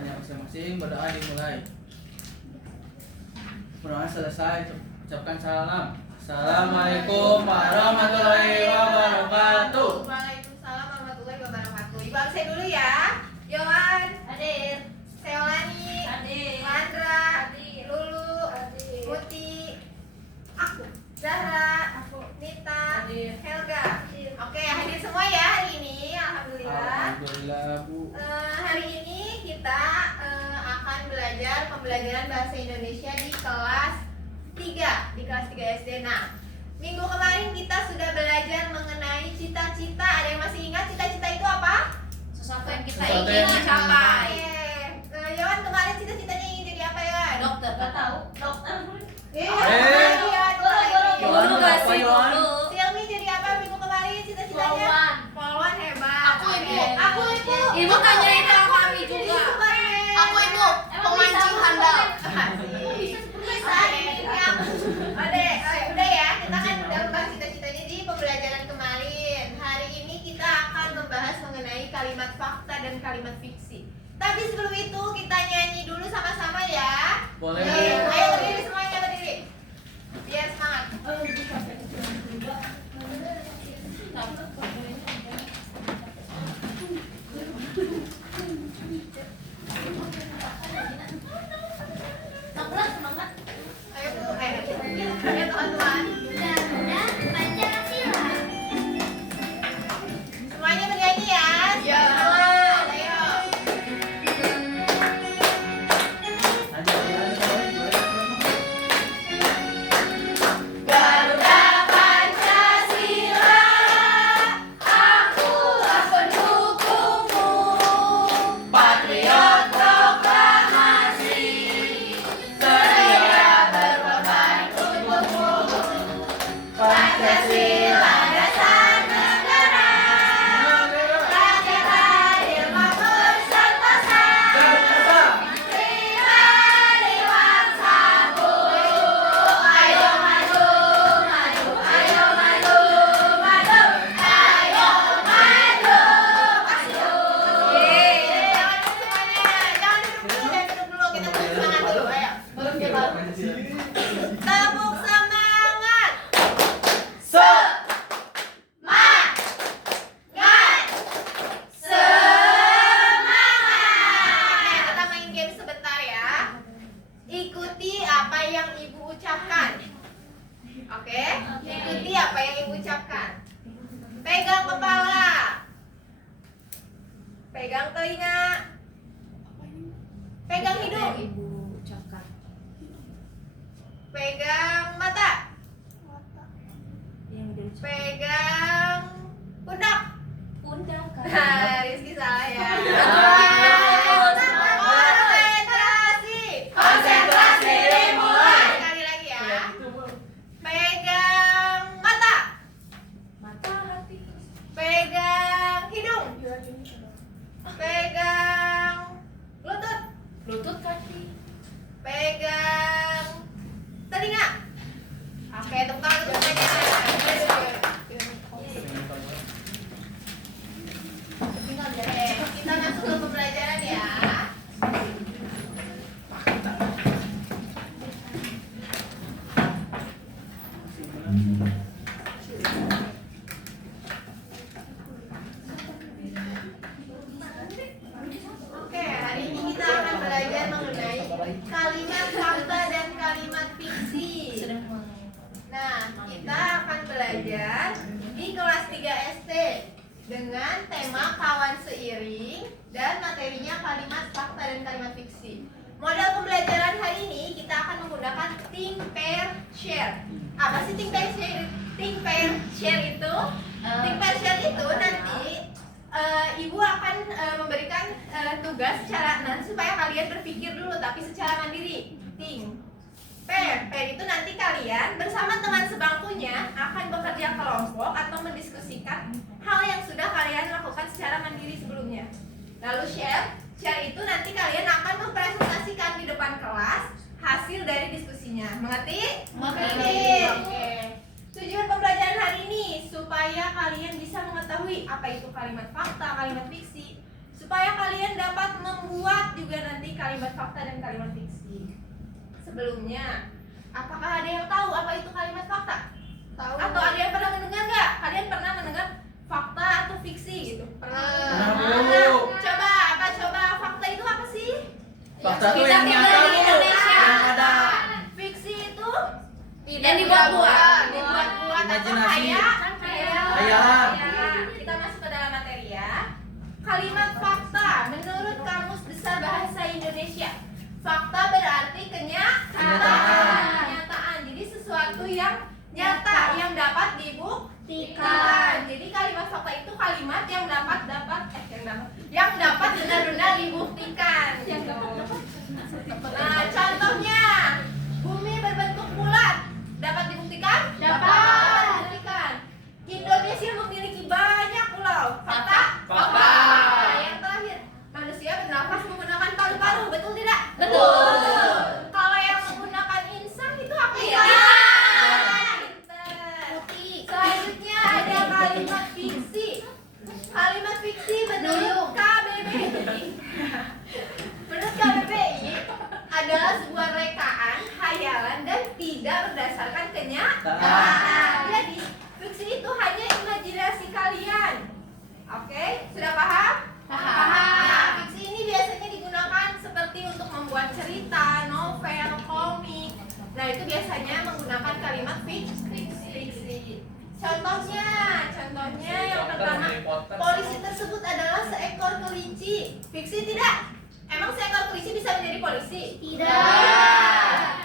bacanya masing-masing. Berdoa dimulai. Berdoa selesai, ucapkan salam. Assalamualaikum warahmatullahi wabarakatuh. Waalaikumsalam warahmatullahi wabarakatuh. Ibu absen dulu ya. Yohan, Hadir. Seolani, Hadir. Mandra, Hadir. Lulu, Hadir. Muti, aku, Zahra, Nita, Hadir. Helga. Oke, hadir semua ya hari ini. Alhamdulillah. Alhamdulillah, Bu. Hari ini kita akan belajar pembelajaran bahasa Indonesia di kelas 3, di kelas 3 SD. Nah, minggu kemarin kita sudah belajar mengenai cita-cita. Ada yang masih ingat cita-cita itu apa? Sesuatu yang kita Sesuatu ingin yang capai. Yohan kemarin cita-citanya ingin jadi apa ya? Dokter, nggak tahu. Dokter. Yohan apa, Yohan? Silmi jadi apa minggu kemarin cita-citanya? Polwan hebat. Aku ibu. Aku ibu. Ibu tanyain ke kami Jadi juga. Superman. Aku ibu. Pemancing handal. Bisa ini aku. Udah ya, kita kan udah membahas cita-citanya di pembelajaran kemarin. Hari ini kita akan membahas mengenai kalimat fakta dan kalimat fiksi. Tapi sebelum itu kita nyanyi dulu sama-sama ya. Boleh. Ayo berdiri semuanya, berdiri. Biar semangat. Ayo teman-teman. Semuanya bernyanyi ya. Ya. Ayo. Garuda Pancasila, akulah pendukungmu, patriot proklamasi, sedia berkorban untukmu. Pancasila dasar negara, rakyat hadir makmur sentosa, terima Dewan Sabu. Ayo maju, maju, ayo maju, maju, ayo maju, maju. Jangan duduk dulu, kita tepuk semangat dulu. Ayo, tepuk semangat. Semangat, semangat. Kita main game sebentar ya. Ikuti apa yang ibu ucapkan. Oke? Ikuti apa yang ibu ucapkan. Pegang kepala. Pegang telinga. Pegang hidung. Ibu ucapkan. Pegang mata. Yang udah ucapkan. Pegang pundak. Pundak. Rizky salah ya. Konsentrasi. Konsentrasi dimulai. Sekali lagi ya. Pegang mata. Mata, hati. Pegang hidung. Pegang lutut. Lutut, kaki. Pegang telinga. Oke, tepuk tangan untuk semuanya. Oke, kita masuk ke pembelajaran ya. Oke, hari ini kita akan belajar mengenai kalimat fakta dan kalimat fiksi. Nah, kita akan belajar di kelas 3 SD dengan tema kawan seiring dan materinya kalimat fakta dan kalimat fiksi. Model pembelajaran hari ini kita akan menggunakan think, pair, share. Apa sih think, pair, share? Think, pair, share itu? Think, pair, share itu nanti ibu akan memberikan tugas supaya kalian berpikir dulu tapi secara mandiri. Think, pair itu nanti kalian bersama teman sebangkunya akan bekerja kelompok atau mendiskusikan hal yang sudah kalian lakukan secara mandiri sebelumnya. Lalu share itu nanti kalian akan mempresentasikan di depan kelas hasil dari diskusinya. Mengerti? Mengerti. Oke. Tujuan pembelajaran hari ini supaya kalian bisa mengetahui apa itu kalimat fakta, kalimat fiksi, supaya kalian dapat membuat juga nanti kalimat fakta dan kalimat fiksi. Sebelumnya, apakah ada yang tahu apa itu kalimat fakta? Tahu. Atau ada yang pernah mendengar nggak? Kalian pernah mendengar fakta atau fiksi gitu? Pernah, Bu. Coba fakta itu apa sih? Fakta tuh Kita yang tinggal nyata, di Bu. Indonesia. Yang ada. Fiksi itu Yang dibuat-buat. dibuat-buat atau Imajinasi. hayalan. Hayalan. Kita masuk ke dalam materi ya. Kalimat fakta menurut Kamus Besar Bahasa Indonesia, fakta berarti kenyataan. Jadi sesuatu yang nyata yang dapat dibuktikan. Jadi kalimat fakta itu kalimat yang dapat benar-benar dibuktikan. Nah, contohnya bumi berbentuk bulat dapat dibuktikan? Dapat dibuktikan. Indonesia memiliki banyak pulau. Fakta? Fakta. Yang terakhir, manusia bernafas menggunakan paru-paru. Betul tidak? Betul. Kalau yang menggunakan insang itu apa ya? Putih. Selanjutnya ada kalimat fiksi. Kalimat fiksi menurut KBBI. Menurut KBBI adalah sebuah rekaan, hayalan dan tidak berdasarkan kenyataan. Jadi fiksi itu hanya imajinasi kalian. Oke, sudah paham? Paham. Nah, fiksi ini biasanya digunakan seperti untuk membuat cerita, novel, komik. Nah, itu biasanya menggunakan kalimat fiksi. Contohnya yang pertama, polisi tersebut adalah seekor kelinci. Fiksi tidak? Emang seekor kelinci bisa menjadi polisi? Tidak.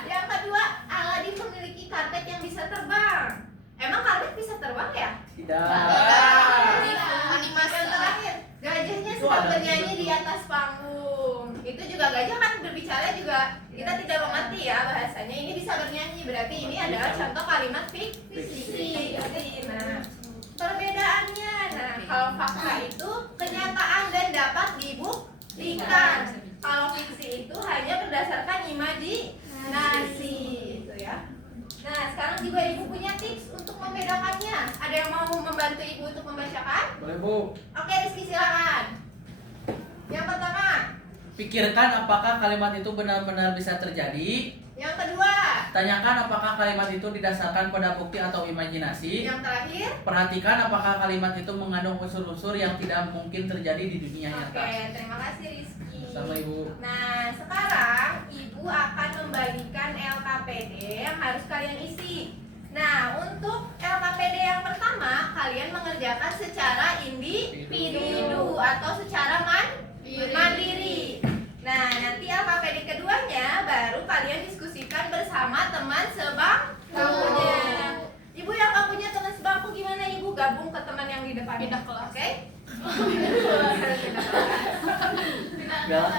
Yang kedua, Aladin memiliki karpet yang bisa terbang. Emang karpet bisa terbang ya? Tidak. Animasi yang terakhir, gajahnya Itu sedang ada bernyanyi juga di tuh. atas panggung. Itu juga gajah kan berbicara juga. Kita tidak mengerti ya bahasanya. Ini bisa bernyanyi, berarti ini adalah contoh kalimat fiksi. Nah, perbedaannya, kalau fakta itu kenyataan dan dapat dibuktikan. Kalau fiksi itu hanya berdasarkan imajinasi, gitu ya. Nah, sekarang juga ibu punya tips untuk membedakannya. Ada yang mau membantu ibu untuk membacakan? Boleh, Bu. Oke, Rizky silakan. Yang pertama, Pikirkan apakah kalimat itu benar-benar bisa terjadi. yang kedua, Tanyakan apakah kalimat itu didasarkan pada bukti atau imajinasi. yang terakhir. Perhatikan apakah kalimat itu mengandung unsur-unsur yang tidak mungkin terjadi di dunia Oke, nyata. terima kasih Rizky. Sama Ibu. Nah, sekarang ibu akan membagikan LKPD yang harus kalian isi. Nah, untuk LKPD yang pertama, kalian mengerjakan secara individu atau secara mandiri. Nah, nanti LKPD keduanya baru kalian diskusikan bersama teman sebangkunya. Ibu yang gak punya teman sebangku gimana ibu? Gabung ke teman yang di depan. Pindah kelas. Oke? Gak.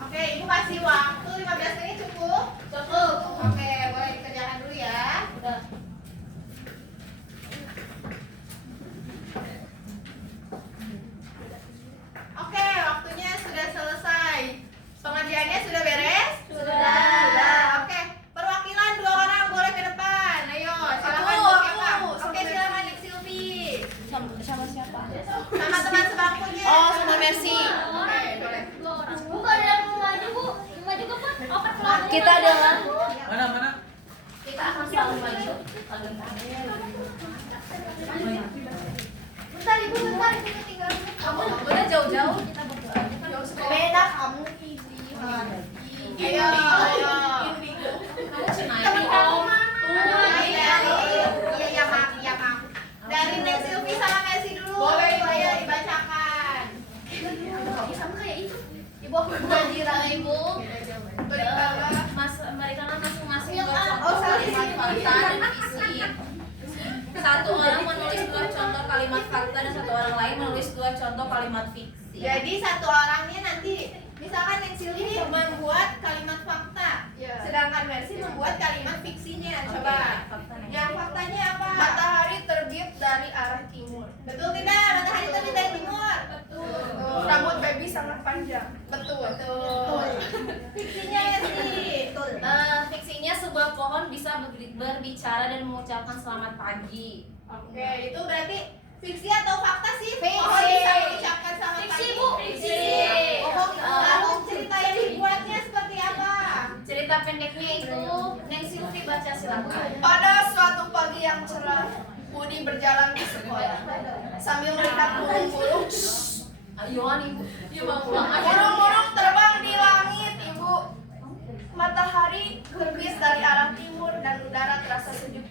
Oke, ibu kasih waktu 15 menit cukup? Cukup. Oke, boleh dikerjakan dulu ya. Udah. Oke, waktunya sudah selesai. Pengerjaannya sudah beres? Sudah. Oke, perwakilan 2 orang boleh ke depan. Ayo, silakan Aku, Bu Keva. aku. Oke, silakan Nik Silvi. Sama siapa? Sama teman sebangkunya. Oh, sama Mercy. Oke, boleh. Bukan ada yang mau maju, Bu. Maju ke depan. Kita adalah Mana? kita akan selalu maju. Bentar, Ibu, bentar. Ibu tinggal. Kamu udah jauh-jauh kita berdoa. Beda kamu. Ayo. Kamu cenai. Temen kamu mana? Iya. Iya, maaf. Dari Nek Silvi sama Messi dulu. Boleh dibacakan. Kamu sama kayak itu. Ibu aku janji lah Ibu. Mereka masing-masing dua contoh kalimat fakta dan isi. Satu orang menulis 2 contoh kalimat fakta dan satu orang lain menulis 2 contoh kalimat fiksi. Jadi satu orangnya nanti misalkan Nek Silvi membuat kalimat fakta, sedangkan Messi membuat kalimat fiksinya. Coba. Yang faktanya apa? Matahari terbit dari arah timur. Betul tidak? Matahari terbit dari timur. Betul. Rambut baby sangat panjang. Betul. Fiksinya ya sih. Fiksinya sebuah pohon bisa berbicara dan mengucapkan selamat pagi. Oke, itu berarti fiksi atau fakta sih? Fiksi. Pohon bisa mengucapkan selamat Fiksi, pagi. Bu. Fiksi. Lalu cerita yang dibuatnya seperti apa? Cerita pendeknya itu Neng Silvi baca silakan. Pada suatu pagi yang cerah, Budi berjalan ke sekolah sambil melihat burung-burung. Yohan ibu. Burung-burung terbang di langit, Ibu. Matahari terbit dari arah timur dan udara terasa sejuk.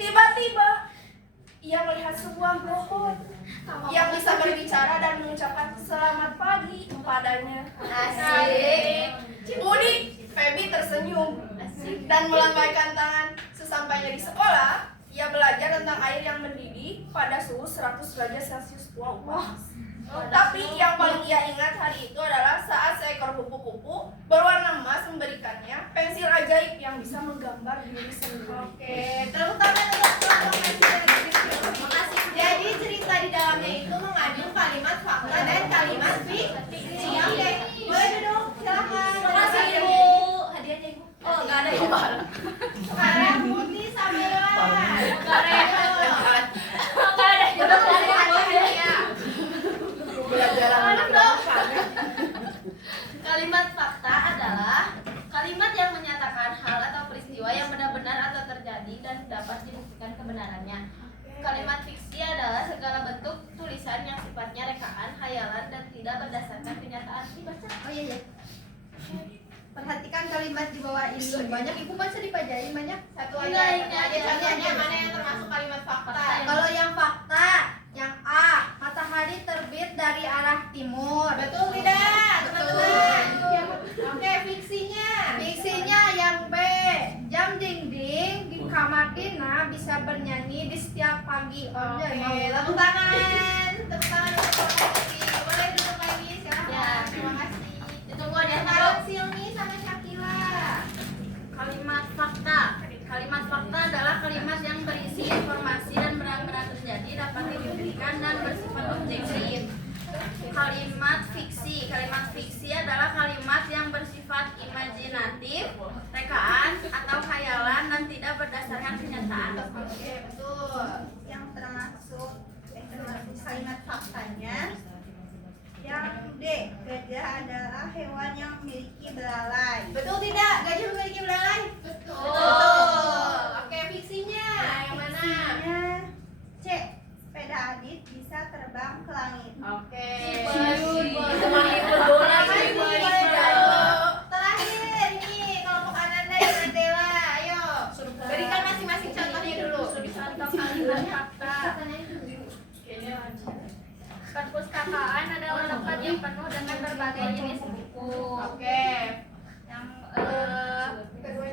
Tiba-tiba ia melihat sebuah pohon yang bisa berbicara dan mengucapkan selamat pagi kepadanya. Asik. Budi, Feby tersenyum dan melambaikan tangan. Sesampainya di sekolah, ia belajar tentang air yang mendidih pada suhu 100 derajat Celcius. Wow. Tapi yang paling ia ingat hari itu adalah saat seekor kupu-kupu berwarna emas memberikannya pensil ajaib yang bisa menggambar diri sendiri. Oke, tepuk tangan untuk kelompok pensil. Makasih. Jadi cerita di dalamnya itu mengandung kalimat fakta dan kalimat fiksi. Oke, boleh duduk, silakan. Makasih ibu. Hadiahnya ibu. Oh nggak ada ya. Sekarang Putih Samelan. Nggak ada ya. Nggak ada. Hadiahnya. Kalimat fakta adalah kalimat yang menyatakan hal atau peristiwa yang benar-benar atau terjadi dan dapat dibuktikan kebenarannya. Kalimat fiksi adalah segala bentuk tulisan yang sifatnya rekaan, hayalan, dan tidak berdasarkan kenyataan. Dibaca. Oh iya. Perhatikan kalimat di bawah ini. Banyak ibu masa dipajain banyak. Satu aja contohnya mana yang termasuk kalimat fakta. Kalau yang fakta, yang A, matahari terbit dari arah timur. Betul tidak, teman-teman? Oke, fiksinya. Fiksinya yang B, jam dinding di kamar Dina bisa bernyanyi di setiap pagi. Oh, Oke, iya, tepuk tangan. Tepuk tangan untuk Putih. Boleh duduk lagi, silakan. Ya. Terima kasih. Ditunggu ada Sekarang Silmi sama Syakila. Kalimat fakta. Kalimat fakta adalah kalimat yang berisi informasi dan benar-benar terjadi, dapat dibuktikan dan bersifat objektif. Kalimat fiksi. Kalimat fiksi adalah kalimat yang bersifat imajinatif, rekaan atau khayalan dan tidak berdasarkan kenyataan. Oke, betul. Yang termasuk kalimat faktanya. Yang D, gajah adalah hewan yang memiliki belalai. Betul tidak? Gajah memiliki belalai? Betul. Oke, fiksinya yang mana? Fiksinya C, sepeda Adit bisa terbang ke langit. Oke. Terakhir ini kelompok Ananda dan Adela. Ayo, berikan masing-masing contohnya dulu. Contoh kalimat fakta. Perpustakaan adalah tempat yang penuh dengan berbagai jenis buku. Oke. Yang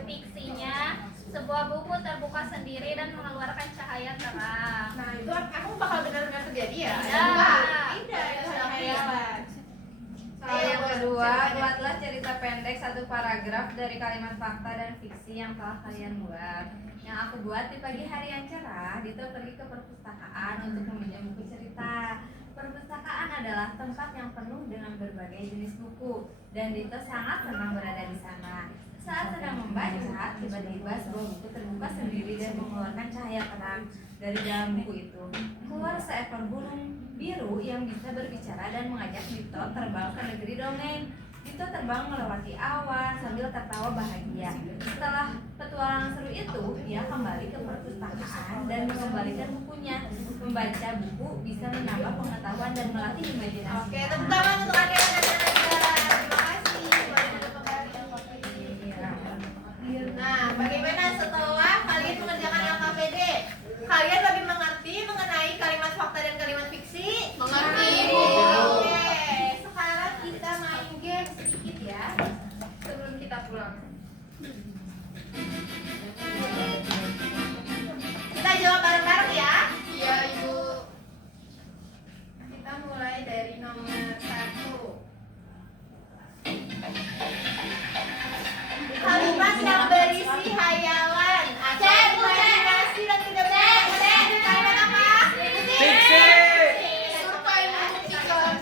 fiksinya, sebuah buku terbuka sendiri dan mengeluarkan cahaya terang. Nah, itu aku bakal benar-benar terjadi ya? Tidak. Itu hanya hayalan. Soal yang kedua, buatlah cerita pendek satu paragraf dari kalimat fakta dan fiksi yang telah kalian buat. Yang aku buat di pagi hari yang cerah, Dito pergi ke perpustakaan untuk meminjam buku cerita. Perpustakaan adalah tempat yang penuh dengan berbagai jenis buku, dan Dito sangat senang berada di sana. Saat sedang membaca, tiba-tiba sebuah buku terbuka sendiri dan mengeluarkan cahaya terang. Dari dalam buku itu, keluar seekor burung biru yang bisa berbicara dan mengajak Dito terbang ke negeri dongeng. Dito terbang melewati awan sambil tertawa bahagia. Setelah petualangan seru itu, dia kembali ke perpustakaan dan mengembalikan bukunya. Membaca buku bisa menambah pengetahuan dan melatih imajinasi. Oke, tepuk tangan untuk Adela dan Ananda. Terima kasih. Boleh duduk kembali. Nah, bagaimana setelah kalian mengerjakan LKPD? Kalian lebih mengerti mengenai kalimat fakta dan kalimat fiksi? Mengerti, Ibu. Bu. Oke, sekarang kita main game sedikit ya sebelum kita pulang. Kita jawab bareng-bareng ya. Iya, Ibu. Kita mulai dari nomor 1. Kalimat yang berisi hayalan atau imajinasi dan tidak benar. Kalimat apa? Fiksi. Survei membuktikan.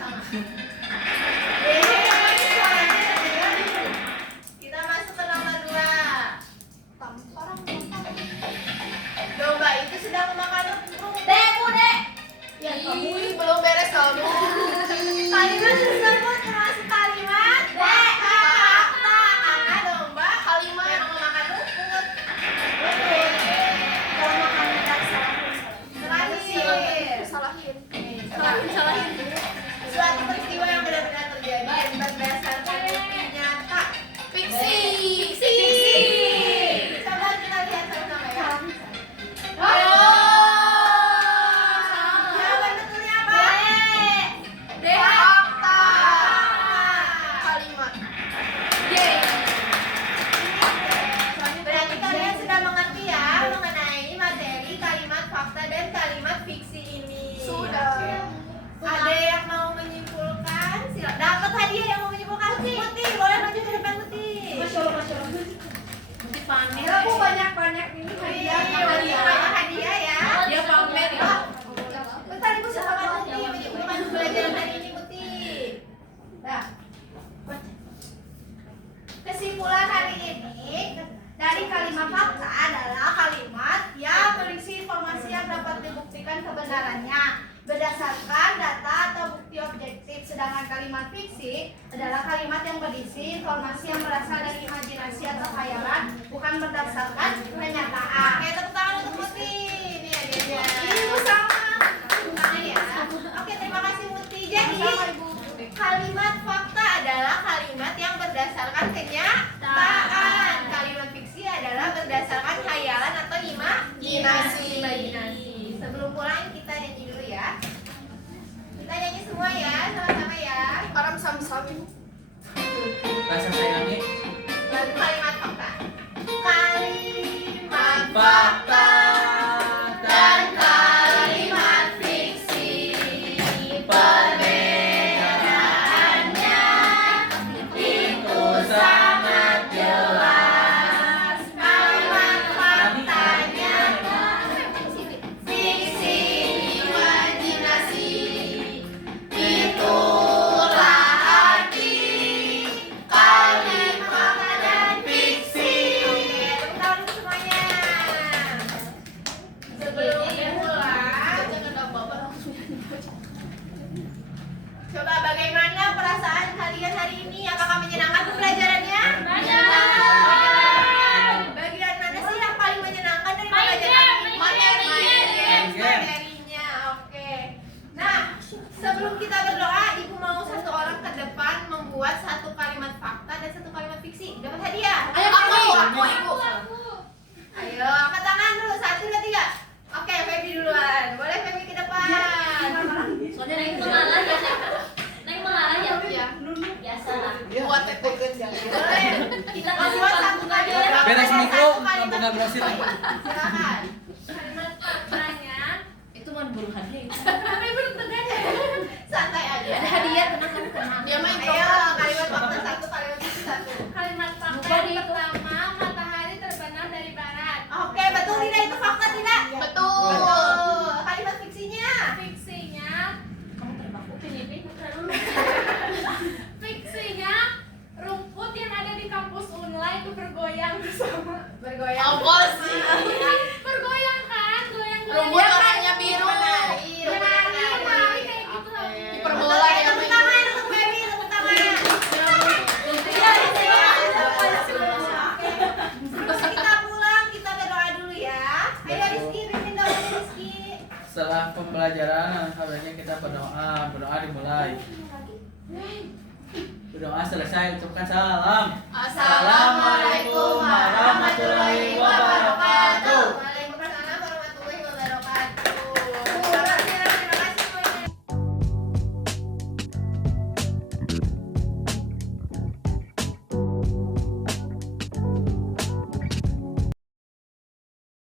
Jadi kalimat fakta adalah kalimat yang berisi informasi yang dapat dibuktikan kebenarannya berdasarkan data atau bukti objektif. Sedangkan kalimat fiksi adalah kalimat yang berisi informasi yang berasal dari imajinasi atau khayalan, bukan berdasarkan kenyataan. Oke, tepuk tangan untuk Muti. Ini ya dia. Ibu sama. Tepuk tangan ya. Oke, terima kasih Muti. Jadi Sama Ibu. kalimat fakta adalah kalimat yang berdasarkan kenyataan. Kalimat fiksi adalah berdasarkan khayalan atau imajinasi. Sebelum pulang kita nyanyi dulu ya. Kita nyanyi semua ya, sama-sama ya. Orang sama-sama. Rasa sayangnya Lagu kalimat fakta. Kalimat fakta dan kalimat fiksi perbedaannya itu sangat jelas. Kalimat faktanya fiksi imajinasi, itulah arti kalimat fakta dan fiksi. Oke, tepuk tangan untuk semuanya. Sebelum pulang, coba bagaimana perasaan kalian hari ini? Apakah menyenangkan pembelajarannya? Menyenangkan. Bagian mana sih yang paling menyenangkan dari pembelajaran ini? Materinya. Oke. Nah, sebelum kita berdoa, Ibu mau satu orang ke depan membuat satu kalimat fakta dan satu kalimat fiksi. Dapat hadiah. Ayo, aku, Ibu. Ayo, angkat tangan dulu. 1, 2, 3. Oke, Feby duluan. Boleh Feby ke depan. Soalnya naik mengalah ya. Naik mengalah ya. Iya. Biasa lah. Buat tekokan yang Boleh. Kita Membuat satu kalimat. beres Satu mikro, kalimat buka brosir. fiksi. Silakan. kalimat faktanya itu mau buru hadiah. Tapi belum terjadi. Santai aja. Ada hadiah, tenang kamu tenang. Dia main Ayo, kalimat fakta satu, kalimat fiksi satu. Kalimat fakta Bukan yang itu. pertama, matahari terbenam dari barat. Oke, betul tidak itu fakta tidak? Betul. Betul. Kalimat fiksinya. Fiksinya, kamu terbaku pilih terlalu. Fiksinya, rumput yang ada di kampus Unla itu bergoyang bersama. Bergoyang. Apa sih? Bergoyang kan, goyang-goyang. Rumput warnanya biru. Menari, Menari kayak gitu loh. Hiperbola ya. Tepuk tangan untuk Baby, tepuk tangan. Ya, sebelum kita pulang, kita berdoa dulu ya. Ayo Rizky, pimpin doanya Rizky. setelah pembelajaran seharusnya kita berdoa dimulai. Berdoa selesai ucapkan salam. Assalamualaikum warahmatullahi